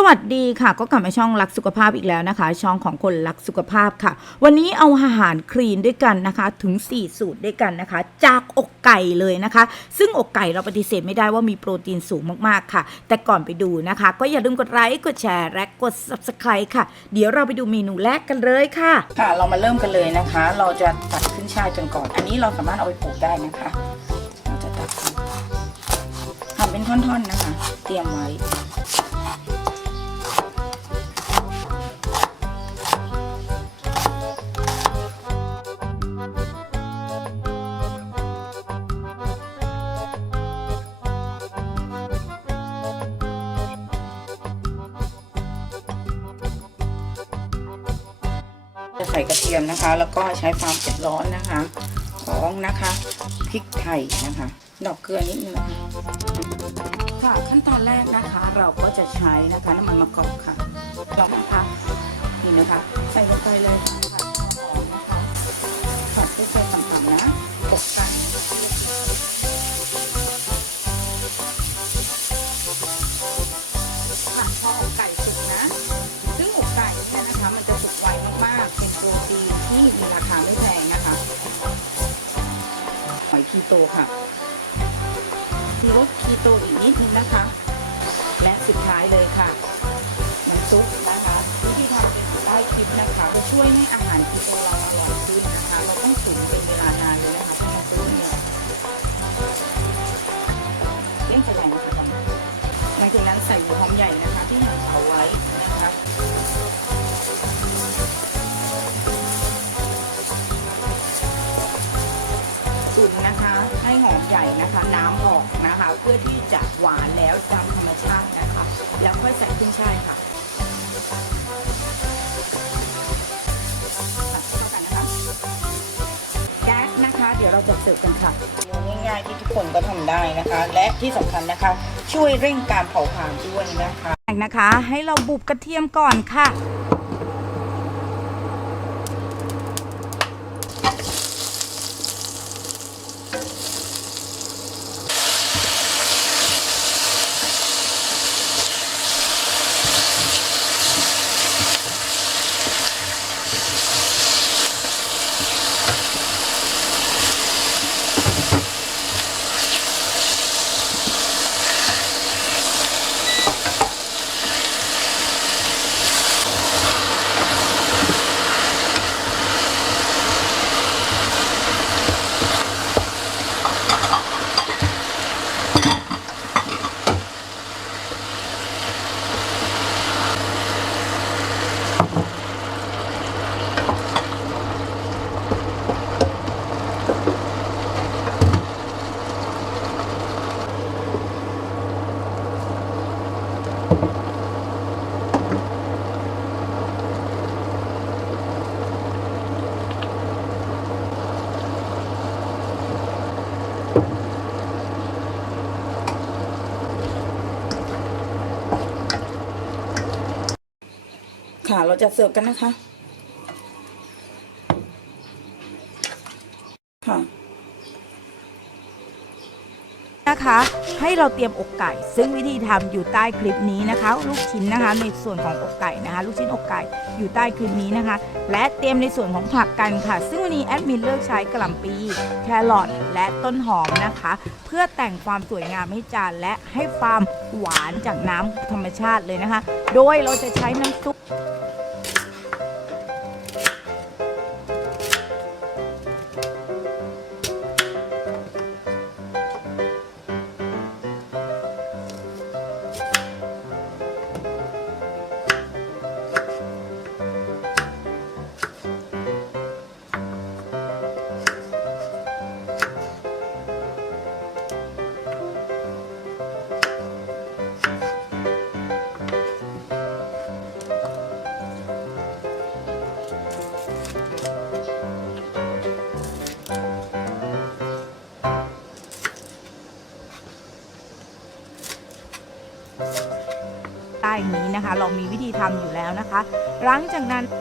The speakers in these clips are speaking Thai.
สวัสดีค่ะก็กลับมาช่องรักสุขภาพอีกแล้วนะคะช่องของคนรักสุขภาพค่ะวันนี้เอาอาหารคลีนด้วยกันนะคะถึง4สูตรด้วยกันนะคะจากอกไก่เลยนะคะซึ่งอกไก่เราปฏิเสธไม่ได้ว่ามีโปรตีนสูงมากๆค่ะแต่ก่อนไปดูนะคะก็อย่าลืมกดไลค์กดแชร์และกด Subscribe ค่ะเดี๋ยวเราไปดูเมนูแรกกันเลยค่ะเรามาเริ่มกันเลยนะคะเราจะตัดขึ้นช่ายกันก่อนอันนี้เราสามารถเอาไปปลูกได้นะคะเราจะตัดหั่นเป็นท่อนๆนะคะเตรียมไว้จะใส่กระเทียมนะคะแล้วก็ใช้ความเผ็ดร้อนนะคะของนะคะพริกไทยนะคะดอกเกลือนิดนึงค่ะขั้นตอนแรกนะคะเราก็จะใช้นะคะน้ำมันมะกอกค่ะเรานะคะนี่นะคะใส่ลงไปเลยค่ะหอมนะคะผัดด้วยไฟต่ำๆนะตกกันผัดพอไก่สุกนะซึ่งอกไก่เนี่ยนะคะมันจะสุกไวมากๆเป็นโปรตีนที่มีราคาไม่แพงนะคะหอยคีโตค่ะมีรสคีโตอีกนิดนึงนะคะและสุดท้ายเลยค่ะน้ำซุปนะคะวิธีทำเป็นได้คลิปนะคะจะช่วยให้อาหารคีโตเราอร่อยขึ้นนะคะเราต้องตุ๋นเป็นเวลานานเลยนะคะน้ำซุปเนี่ยเล่นแสดงนะคะหลังจากนั้นใส่หัวหอมใหญ่นะคะที่หั่นเอาไว้นะคะตุ๋นนะคะให้หอมใหญ่นะคะน้ำออกนะคะเพื่อที่จะหวานแล้วตามธรรมชาตินะคะแล้วค่อยใส่ขึ้นช่ายค่ะแก๊สนะคะเดี๋ยวเราจะเสิร์ฟกันค่ะง่ายๆที่ทุกคนก็ทำได้นะคะและที่สำคัญนะคะช่วยเร่งการเผาผลาญด้วยนะคะให้เราบุบกระเทียมก่อนค่ะค่ะเราจะเสิร์ฟกันนะคะค่ะนะคะให้เราเตรียมอกไก่ซึ่งวิธีทำอยู่ใต้คลิปนี้นะคะลูกชิ้นนะคะในส่วนของอกไก่นะคะลูกชิ้นอกไก่อยู่ใต้คลิปนี้นะคะและเตรียมในส่วนของผักกันค่ะซึ่งวันนี้แอดมินเลือกใช้กะหล่ำปีแครอทและต้นหอมนะคะเพื่อแต่งความสวยงามให้จานและให้ความหวานจากน้ำธรรมชาติเลยนะคะโดยเราจะใช้น้ำซุปใต้นี้นะคะเรามีวิธีทำอยู่แล้วนะคะหลังจากนั้น ค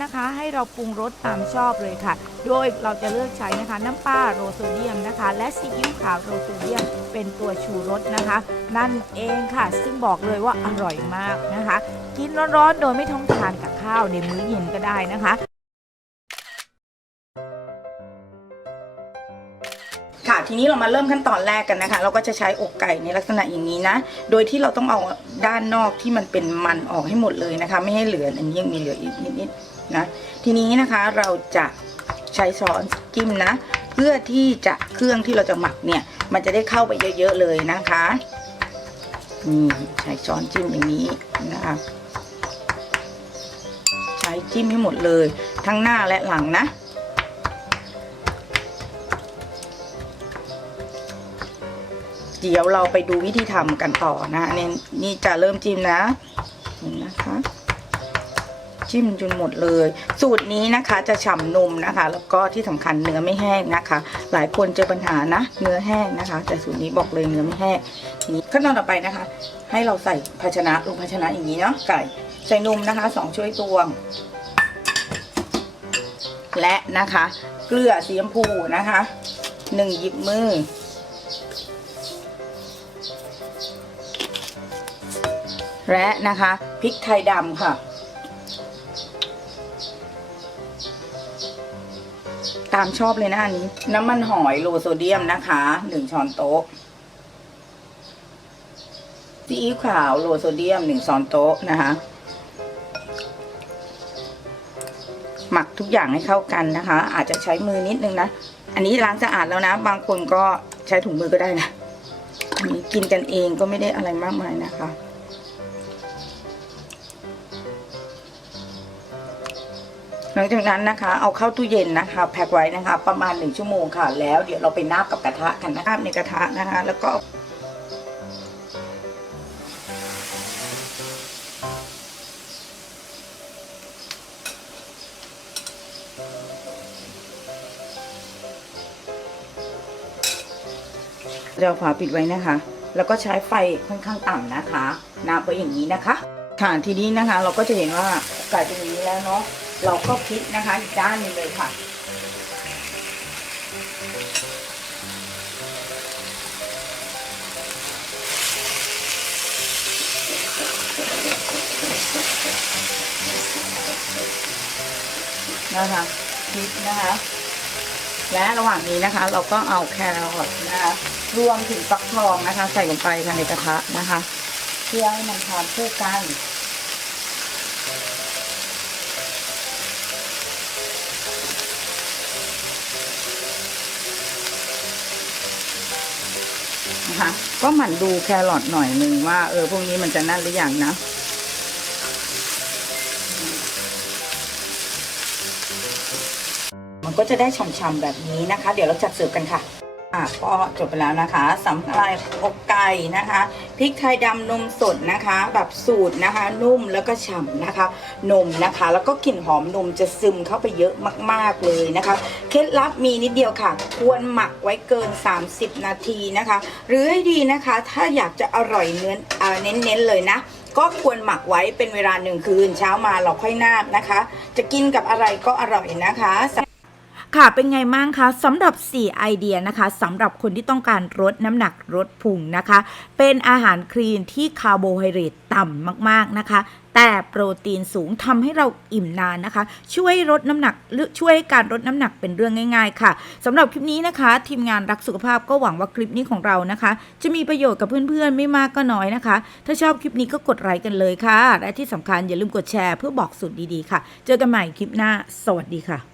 นะคะให้เราปรุงรสตามชอบเลยค่ะโดยเราจะเลือกใช้นะคะน้ำปลาโรโซเดียมนะคะและซีอิ๊วขาวโรโซเดียมเป็นตัวชูรสนะคะนั่นเองค่ะซึ่งบอกเลยว่าอร่อยมากนะคะกินร้อนๆโดยไม่ต้องทานกับข้าวในมื้อเย็นก็ได้นะคะค่ะทีนี้เรามาเริ่มขั้นตอนแรกกันนะคะเราก็จะใช้อกไก่ในลักษณะอย่างนี้นะโดยที่เราต้องเอาด้านนอกที่มันเป็นมันออกให้หมดเลยนะคะไม่ให้เหลืออันนี้ยังมีเหลืออีกนิดๆนะทีนี้นะคะเราจะใช้ช้อนจิ้มนะเพื่อที่จะเครื่องที่เราจะหมักเนี่ยมันจะได้เข้าไปเยอะๆเลยนะคะนี่ใช้ช้อนจิ้มอย่างนี้นะคะใช้จิ้มให้หมดเลยทั้งหน้าและหลังนะเดี๋ยวเราไปดูวิธีทำกันต่อนะนี่จะเริ่มจิ้มนะนี่นะคะจิ้มจนหมดเลยสูตรนี้นะคะจะฉ่ำนมนะคะแล้วก็ที่สำคัญเนื้อไม่แห้งนะคะหลายคนเจอปัญหานะเนื้อแห้งนะคะแต่สูตรนี้บอกเลยเนื้อไม่แห้งทีนี้ขั้นตอนต่อไปนะคะให้เราใส่ภาชนะลงภาชนะอย่างนี้เนาะไก่ใส่นมนะคะ2ช้อนตวงและนะคะเกลือสีชมพูนะคะ1หยิบมือและนะคะพริกไทยดำค่ะตามชอบเลยนะอันนี้น้ำมันหอยโลโซเดียมนะคะ1ช้อนโต๊ะซีอิ๊วขาวโลโซเดียม1ช้อนโต๊ะนะคะหมักทุกอย่างให้เข้ากันนะคะอาจจะใช้มือนิดนึงนะอันนี้ล้างสะอาดแล้วนะบางคนก็ใช้ถุงมือก็ได้นะอันนี้กินกันเองก็ไม่ได้อะไรมากมายนะคะหลังจากนั้นนะคะเอาเข้าตู้เย็นนะคะแพ็คไว้นะคะประมาณ1ชั่วโมงค่ะแล้วเดี๋ยวเราไปนาบกับกระทะกันนะคะในกระทะนะคะแล้วก็เราฝาปิดไว้นะคะแล้วก็ใช้ไฟค่อนข้างต่ำนะคะนาบไว้อย่างนี้นะคะค่ะทีนี้นะคะเราก็จะเห็นว่าไก่เป็นอย่างนี้แล้วเนาะเราก็พลิกนะคะอีกด้านนึงเลยค่ะนะคะพริกนะคะและระหว่างนี้นะคะเราก็เอาแครอทนะคะรวมถึงฟักทองนะคะใส่ลงไปในกระทะนะคะเพื่อให้มันทานคู่กันนะคะก็หมั่นดูแครอทหน่อยนึงว่าพวกนี้มันจะนั่นหรือยังนะมันก็จะได้ฉ่ำๆแบบนี้นะคะเดี๋ยวเราจัดเสิร์ฟกันค่ะก็จบไปแล้วนะคะสำหรับอกไก่นะคะพริกไทยดำนมสดนะคะแบบสูตรนะคะนุ่มแล้วก็ฉ่ำนะคะนมนะคะแล้วก็กลิ่นหอมนมจะซึมเข้าไปเยอะมากๆเลยนะคะเคล็ดลับมีนิดเดียวค่ะควรหมักไว้เกิน30นาทีนะคะหรือให้ดีนะคะถ้าอยากจะอร่อยเน้นๆเลยนะก็ควรหมักไว้เป็นเวลา1คืนเช้ามาเราค่อยนาบนะคะจะกินกับอะไรก็อร่อยนะคะค่ะเป็นไงบ้างคะสำหรับ4ไอเดียนะคะสำหรับคนที่ต้องการลดน้ำหนักลดพุงนะคะเป็นอาหารคลีนที่คาร์โบไฮเดรตต่ำมากๆนะคะแต่โปรตีนสูงทำให้เราอิ่มนานนะคะช่วยลดน้ำหนักหรือช่วยให้การลดน้ำหนักเป็นเรื่องง่ายๆค่ะสำหรับคลิปนี้นะคะทีมงานรักสุขภาพก็หวังว่าคลิปนี้ของเรานะคะจะมีประโยชน์กับเพื่อนๆไม่มากก็น้อยนะคะถ้าชอบคลิปนี้ก็กดไลค์กันเลยค่ะและที่สำคัญอย่าลืมกดแชร์เพื่อบอกสูตรดีๆค่ะเจอกันใหม่คลิปหน้าสวัสดีค่ะ